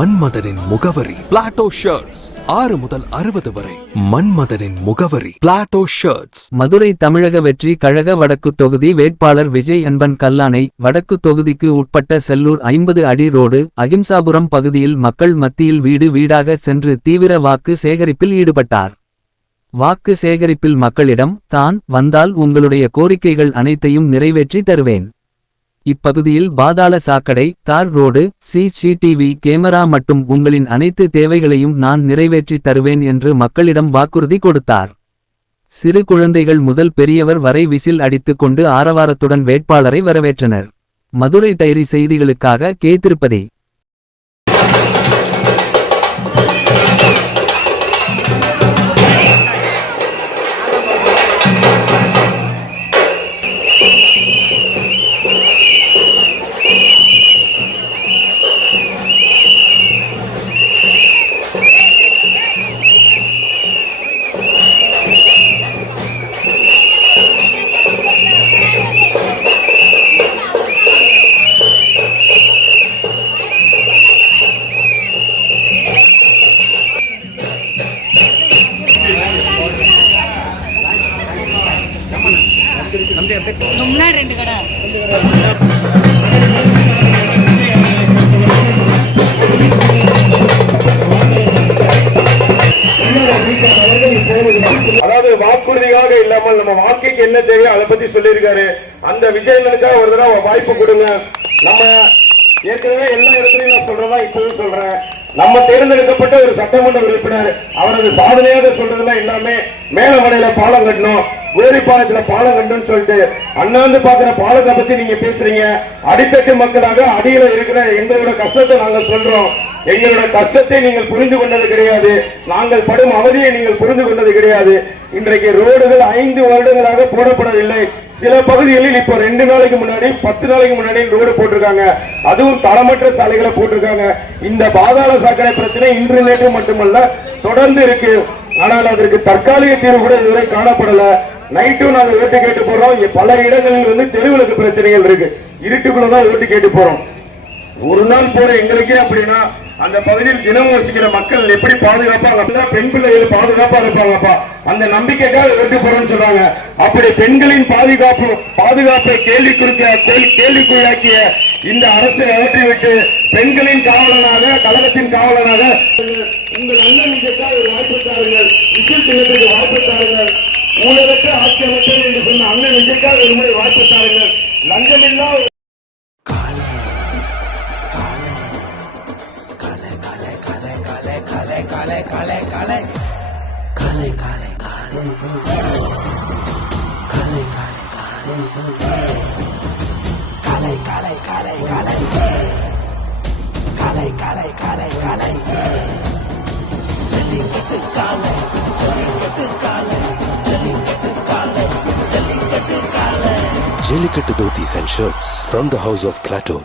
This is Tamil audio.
மன்மதனின் முகவரி பிளாட்டோ ஷர்ட்ஸ். 6 முதல் 60 வரை. மன்மதனின் முகவரி பிளாட்டோ ஷர்ட்ஸ். மதுரை தமிழக வெற்றி கழக வடக்கு தொகுதி வேட்பாளர் விஜய் அன்பன் கல்லானை வடக்கு தொகுதிக்கு உட்பட்ட செல்லூர் 50 அடி ரோடு அகிம்சாபுரம் பகுதியில் மக்கள் மத்தியில் வீடு வீடாக சென்று தீவிர வாக்கு சேகரிப்பில் ஈடுபட்டார். வாக்கு சேகரிப்பில் மக்களிடம் தான் வந்தால் உங்களுடைய கோரிக்கைகள் அனைத்தையும் நிறைவேற்றி தருவேன். இப்பகுதியில் பாதாள சாக்கடை, தார் ரோடு, சிசிடிவி கேமரா மற்றும் உங்களின் அனைத்து தேவைகளையும் நான் நிறைவேற்றி தருவேன் என்று மக்களிடம் வாக்குறுதி கொடுத்தார். சிறு குழந்தைகள் முதல் பெரியவர் வரை விசில் அடித்துக் கொண்டு ஆரவாரத்துடன் வேட்பாளரை வரவேற்றனர். மதுரை டைரி செய்திகளுக்காக கே. திருப்பதி. முன்னாடி 2 கடை. அதாவது வாக்குறுதியாக இல்லாமல் நம்ம வாக்குக்கு என்ன தேவையோ அதை பத்தி சொல்லியிருக்காரு. அந்த விஜயனுக்காக ஒரு தடவை வாய்ப்பு கொடுங்க. நம்ம ஏற்கனவே எல்லா இடத்துலையும் நான் சொல்றதா இப்பவும் சொல்றேன். நம்ம தேர்ந்தெடுக்கப்பட்ட ஒரு சட்டமன்ற உறுப்பினர் அவரது சாதனையாக சொல்றதுல எல்லாமே மேலமடையில பாலம் கட்டணும், கோரிப்பாலத்துல பாலம் கட்டணும்னு சொல்லிட்டு அண்ணாந்து பாக்குற பாலத்தை பத்தி நீங்க பேசுறீங்க. அடித்தட்டு மக்களாக அடியில இருக்கிற எங்களோட கஷ்டத்தை நாங்க சொல்றோம். எங்களோட கஷ்டத்தை நீங்கள் புரிந்து கொண்டது கிடையாது. நாங்கள் படும் அவதியை நீங்கள் புரிந்து கொண்டது கிடையாது. இன்றைக்கு ரோடுகள் 5 வருடங்களாக போடப்படவில்லை. சில பகுதிகளில் இப்ப 2 நாளைக்கு முன்னாடி 10 நாளைக்கு முன்னாடி ரோடு போட்டிருக்காங்க. அதுவும் தரமற்ற சாலைகளை போட்டிருக்காங்க. இந்த பாதாள சாக்கடை பிரச்சனை இன்று நேற்று மட்டுமல்ல, தொடர்ந்து இருக்கு. ஆனால் அதற்கு தற்காலிக தீர்வு கூட இதுவரை காணப்படல. நைட்டும் நாங்க ஓட்டு கேட்டு போறோம். பல இடங்களில் தெருவிளக்கு பிரச்சனைகள் இருக்கு. இருட்டுக்குள்ளதான் ஓட்டு கேட்டு போறோம். ஒரு நாள் போற எங்களுக்கே அப்படின்னா அந்த பகுதியில் தினமும் வசிக்கிற மக்கள் எப்படி பாதுகாப்பாங்க? பெண் பிள்ளைகள் பாதுகாப்பா இருப்பாங்கப்பா. அந்த நம்பிக்கைக்காக ஓட்டு போறோம்னு சொல்றாங்க. அப்படி பெண்களின் பாதுகாப்பை கேள்விக்குறியாக்கிய இந்த அரசை அகற்றிவிட்டு பெண்களின் காவலனாக, கழகத்தின் காவலனாக உங்கள் அண்ணன் நிஜத்தால் ஒரு வாய்ப்பு தாருங்கள். விசில் சின்னத்துக்கு வாய்ப்பு தாருங்கள். ஊழலுக்கு ஆட்சி அமைச்சர் என்று சொன்ன அண்ணன் நிஜத்தால் ஒரு முறை வாய்ப்பு தாருங்கள். லஞ்சமில்லா Jellicate dhotis and shirts from the house of Plateau.